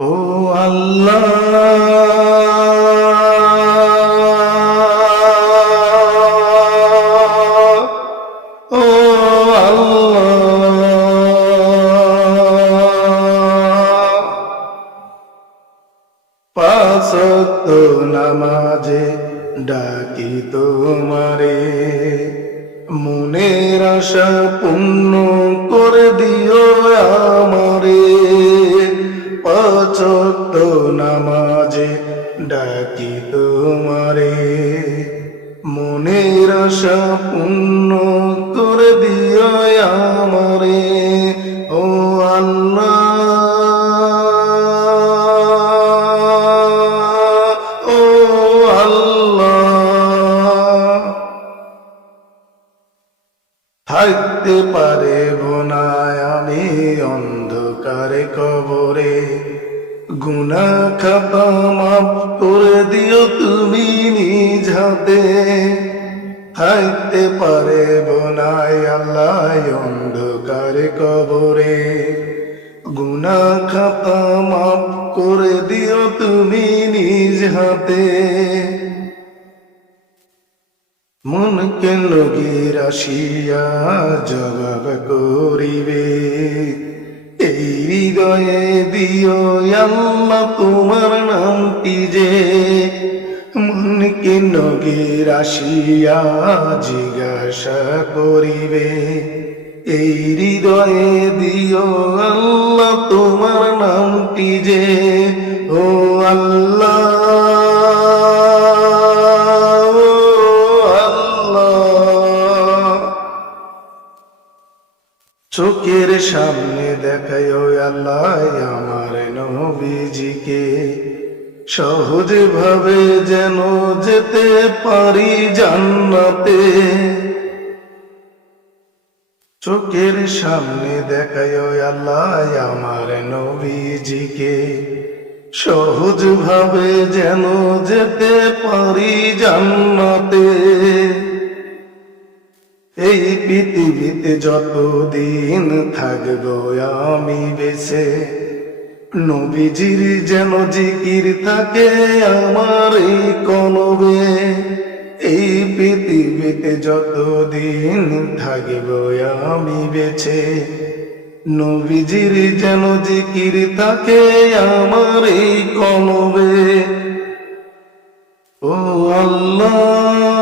ও আল্লাহ, ও আল্লাহ, পাঁচ ওয়াক্ত নামাজে ডাকি তোমারে, মনের আশা পূর্ণ করে দিও আমারে। পাঁচ ওয়াক্ত নামাজে ডাকি তোমারে, মনের আশা পূর্ণ করে দিও আমারে। ও আল্লাহ, ও আল্লাহ, থাকতে পারব না আমি অন্ধকারে কবরে, গুনাহ খাতা মাফ করে দিও তুমি নিজ হাতে। থাকতে পারব না আল্লাহ অন্ধকারে কবরে, গুনাহ খাতা মাফ করে দিও তুমি নিজ হাতে। মনকে লগির আসিয়া জবাব করিবে, এই হৃদয়ে দিও আল্লাহ তোমার নামটি যে। মনকে লগির আসিয়া জিজ্ঞাসা করিবে, এই হৃদয়ে দিও আল্লাহ তোমার নামটি যে। ও আল্লাহ, চোখের সামনে দেখায় আল্লাহ আমার নবীজিকে, সহজে ভাবে যেন যেতে পারি জান্নাতে। চোখের সামনে দেখায় আল্লাহ আমার নবীজিকে, সহজ ভাবে যেন যেতে পারি জান্নাতে। এই পৃথিবীতে যতদিন থাকবো আমি বেঁচে, নবীজির যেন জিকির থাকে আমার এই কলবে। এই পৃথিবীতে যতদিন থাকবো আমি বেঁচে, নবীজির যেন জিকির থাকে আমার এই কলবে। ও আল্লাহ,